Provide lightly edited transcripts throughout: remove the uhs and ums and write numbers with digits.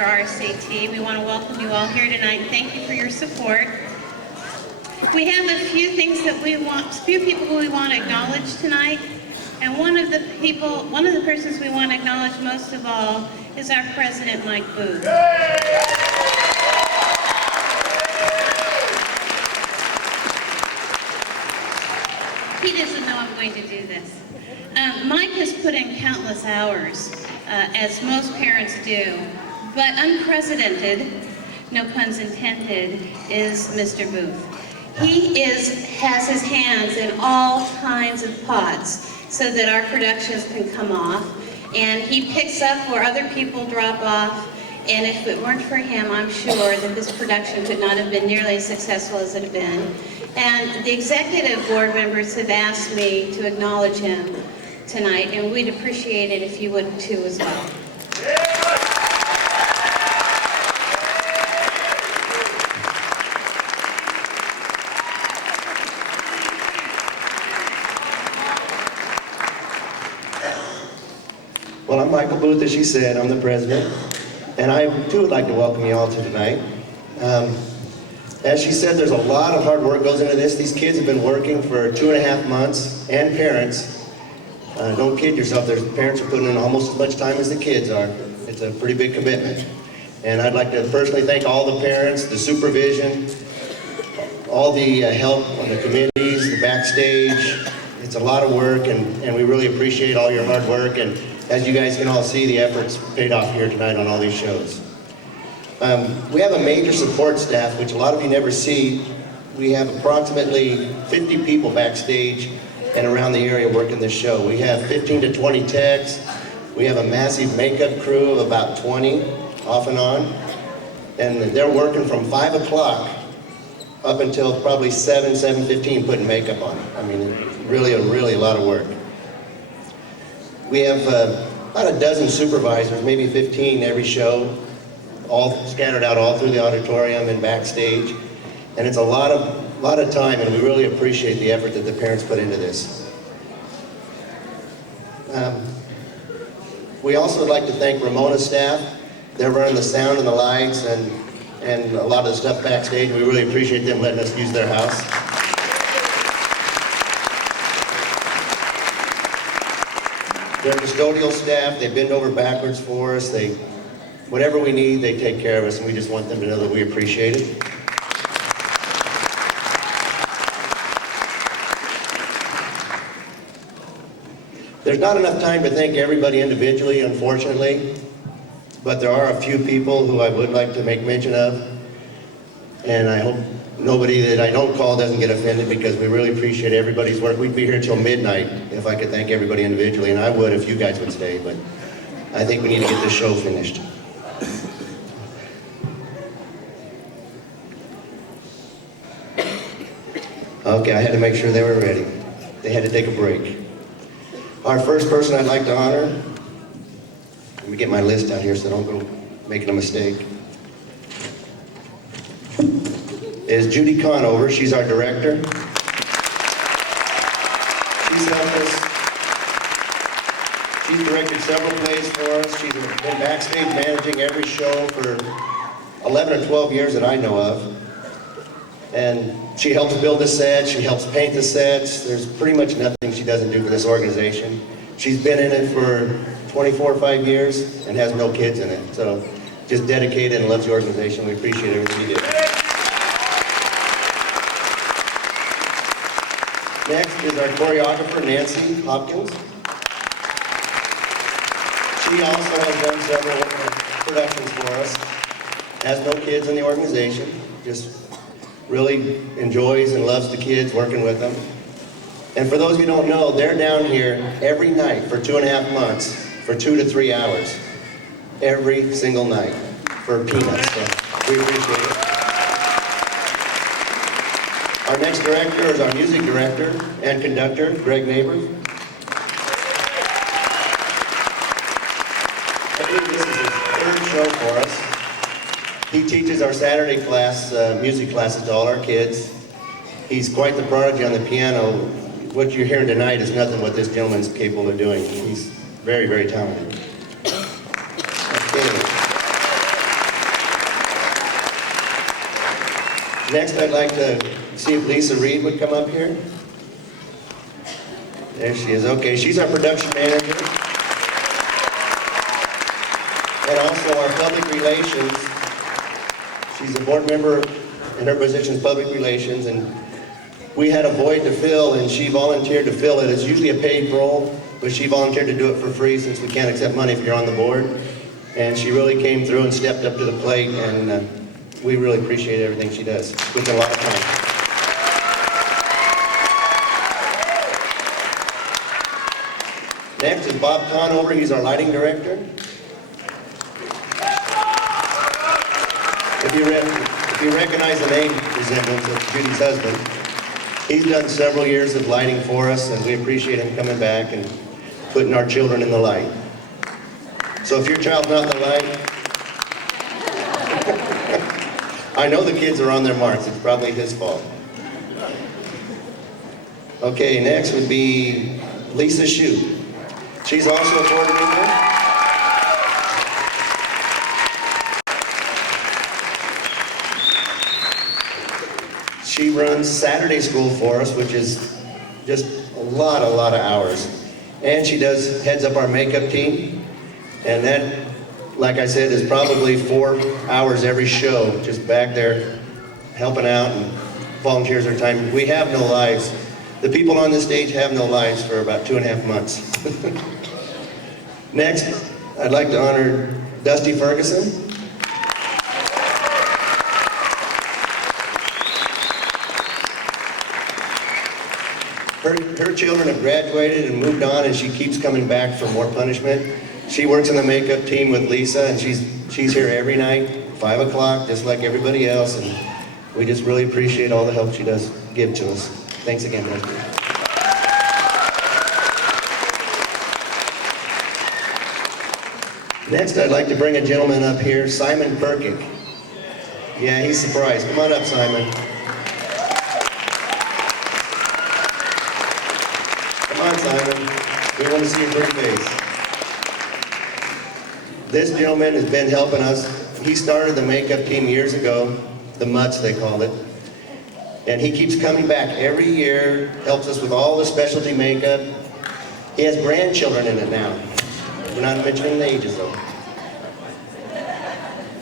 for RCT. We want to welcome you all here tonight. Thank you for your support. We have a few things that we want, a few people who we want to acknowledge tonight. And one of the persons we want to acknowledge most of all is our president, Mike Booth. He doesn't know I'm going to do this. Mike has put in countless hours, as most parents do, but unprecedented, no puns intended, is Mr. Booth. He has his hands in all kinds of pots so that our productions can come off, and he picks up where other people drop off, and if it weren't for him, I'm sure that this production could not have been nearly as successful as it had been. And the executive board members have asked me to acknowledge him tonight, and we'd appreciate it if you would too as well. Well, I'm Michael Booth, as she said. I'm the president, and I too would like to welcome you all to tonight. As she said, there's a lot of hard work goes into this. These kids have been working for 2.5 months, and parents. Don't kid yourself, their parents are putting in almost as much time as the kids are. It's a pretty big commitment. And I'd like to personally thank all the parents, the supervision, all the help on the committees, the backstage. It's a lot of work, and we really appreciate all your hard work. And as you guys can all see, the efforts paid off here tonight on all these shows. We have a major support staff, which a lot of you never see. We have approximately 50 people backstage and around the area working this show. We have 15 to 20 techs. We have a massive makeup crew of about 20, off and on. And they're working from 5 o'clock up until probably 7:15 putting makeup on. I mean, really a lot of work. We have about a dozen supervisors, maybe 15 every show, all scattered out all through the auditorium and backstage. And it's a lot of time, and we really appreciate the effort that the parents put into this. We also would like to thank Ramona's staff. They're running the sound and the lights and a lot of the stuff backstage. We really appreciate them letting us use their house. Their custodial staff, they bend over backwards for us. Whatever we need, they take care of us, and we just want them to know that we appreciate it. There's not enough time to thank everybody individually, unfortunately, but there are a few people who I would like to make mention of, and I hope nobody that I don't call doesn't get offended, because we really appreciate everybody's work. We'd be here till midnight if I could thank everybody individually, and I would if you guys would stay, but I think we need to get this show finished. Okay, I had to make sure they were ready. They had to take a break. Our first person I'd like to honor, let me get my list out here so I don't go making a mistake, is Judy Conover. She's our director. She's helped us. She's directed several plays for us. She's been backstage managing every show for 11 or 12 years that I know of. And she helps build the sets, she helps paint the sets. There's pretty much nothing she doesn't do for this organization. She's been in it for 24 or 5 years and has no kids in it. So just dedicated and loves the organization. We appreciate everything you do. Next is our choreographer, Nancy Hopkins. She also has done several productions for us. Has no kids in the organization. Just really enjoys and loves the kids, working with them. And for those of you who don't know, they're down here every night for 2.5 months for 2 to 3 hours. Every single night for peanuts. So we appreciate it. Our next director is our music director and conductor, Greg Neighbors. I believe this is his 3rd show for us. He teaches our Saturday class, music classes to all our kids. He's quite the prodigy on the piano. What you're hearing tonight is nothing what this gentleman's capable of doing. He's very, very talented. Okay. Next, I'd like to see if Lisa Reed would come up here. There she is. Okay, she's our production manager. And also our public relations. She's a board member, and her position is public relations. And we had a void to fill, and she volunteered to fill it. It's usually a paid role, but she volunteered to do it for free since we can't accept money if you're on the board. And she really came through and stepped up to the plate, and we really appreciate everything she does. It's been a lot of time. Next is Bob Conover. He's our lighting director. If you recognize the name resemblance of Judy's husband, he's done several years of lighting for us, and we appreciate him coming back and putting our children in the light. So if your child's not in the light, I know the kids are on their marks. It's probably his fault. Okay, next would be Lisa Shue. She's also a board member. She runs Saturday school for us, which is just a lot of hours. And she heads up our makeup team. And that, like I said, is probably 4 hours every show, just back there helping out and volunteers her time. We have no lives. The people on this stage have no lives for about 2.5 months. Next, I'd like to honor Dusty Ferguson. Her children have graduated and moved on, and she keeps coming back for more punishment. She works in the makeup team with Lisa, and she's here every night, 5 o'clock, just like everybody else, and we just really appreciate all the help she does give to us. Thanks again, Dusty. Next, I'd like to bring a gentleman up here, Simon Perkick. Yeah, he's surprised. Come on up, Simon. Come on, Simon. We want to see your pretty face. This gentleman has been helping us. He started the makeup team years ago, the Mutts they called it. And he keeps coming back every year, helps us with all the specialty makeup. He has grandchildren in it now. We're not mentioning the ages though.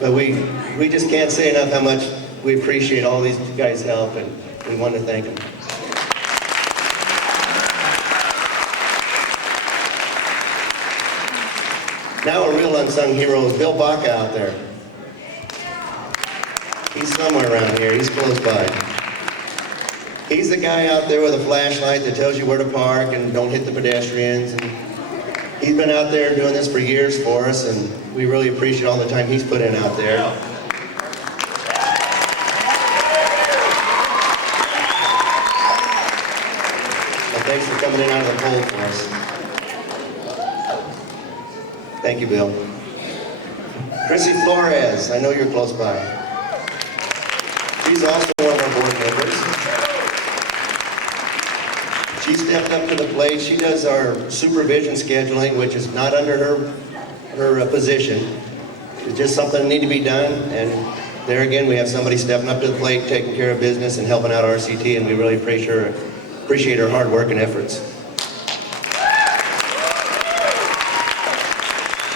But we just can't say enough how much we appreciate all these guys' help, and we want to thank them. Now a real unsung hero is Bill Baca out there. He's somewhere around here, he's close by. He's the guy out there with a flashlight that tells you where to park and don't hit the pedestrians. And he's been out there doing this for years for us, and we really appreciate all the time he's put in out there. And thanks for coming in out of the cold for us. Thank you, Bill. Chrissy Flores, I know you're close by. She's also one of our board members. She stepped up to the plate. She does our supervision scheduling, which is not under her position. It's just something that needs to be done. And there again, we have somebody stepping up to the plate, taking care of business and helping out RCT, and we really appreciate her hard work and efforts.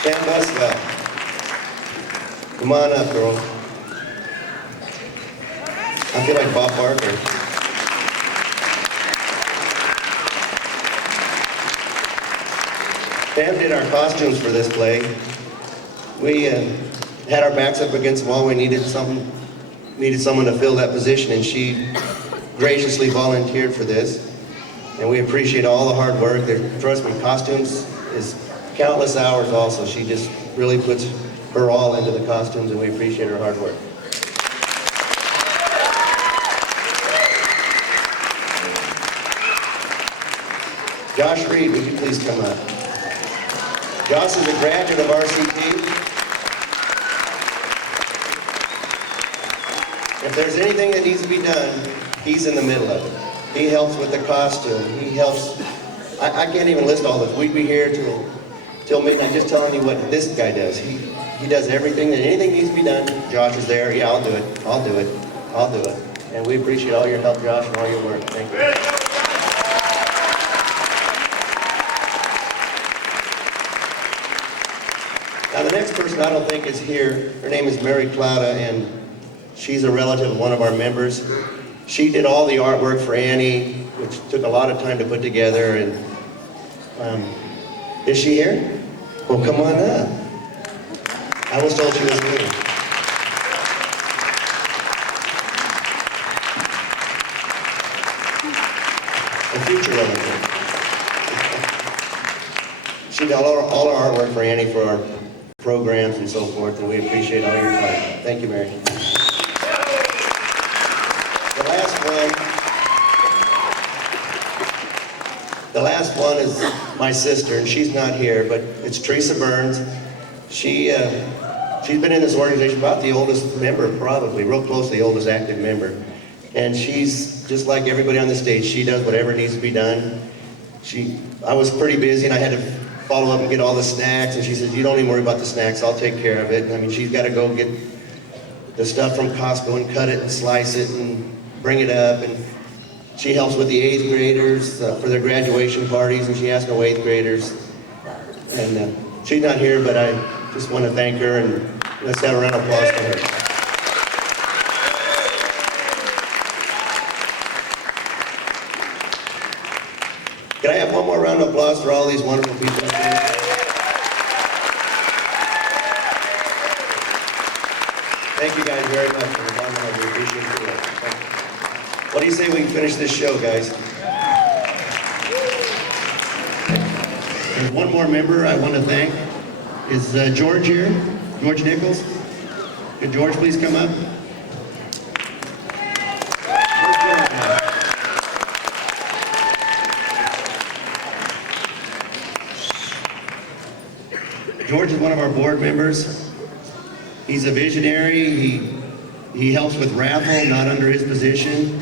Pam Buswell. Come on up, girl. I feel like Bob Barker. Pam did our costumes for this play. We had our backs up against the wall. We needed someone to fill that position, and she graciously volunteered for this. And we appreciate all the hard work. Trust me, costumes is countless hours also. She just really puts her all into the costumes, and we appreciate her hard work. Josh Reed, would you please come up? Josh is a graduate of RCT. If there's anything that needs to be done, he's in the middle of it. He helps with the costume. He helps. I can't even list all this. We'd be here till midnight just telling you what this guy does. He does everything, that anything needs to be done. Josh is there. Yeah, I'll do it. I'll do it. I'll do it. And we appreciate all your help, Josh, and all your work. Thank you. Now, the next person I don't think is here, her name is Mary Clouda, and she's a relative of one of our members. She did all the artwork for Annie, which took a lot of time to put together. And is she here? Well, come on up. I was told she was here. A future relative. She did all our artwork for Annie for our programs and so forth, and we appreciate all your time. Thank you, Mary. The last one is my sister, and she's not here, but it's Teresa Burns. She's been in this organization about the oldest member, probably, real close to the oldest active member. And she's just like everybody on the stage. She does whatever needs to be done. I was pretty busy, and I had to follow up and get all the snacks, and she says, you don't even worry about the snacks, I'll take care of it. I mean, she's got to go get the stuff from Costco and cut it and slice it and bring it up. And she helps with the 8th graders for their graduation parties, and she has no 8th graders. And she's not here, but I just want to thank her, and let's have a round of applause for her. Can I have one more round of applause for all these wonderful people? Thank you guys very much for the moment. We appreciate it. What do you say we finish this show, guys? There's one more member I want to thank. Is George here? George Nichols? Could George please come up? George is one of our board members. He's a visionary. He helps with raffle, not under his position.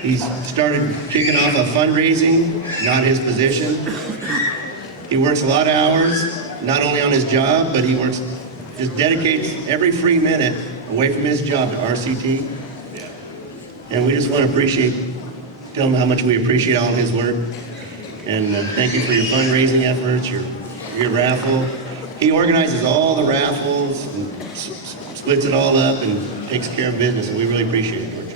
He's started kicking off a fundraising, not his position. He works a lot of hours, not only on his job, but he just dedicates every free minute away from his job to RCT. And we just want to tell him how much we appreciate all his work. And thank you for your fundraising efforts, your raffle. He organizes all the raffles, and splits it all up, and takes care of business, and we really appreciate it.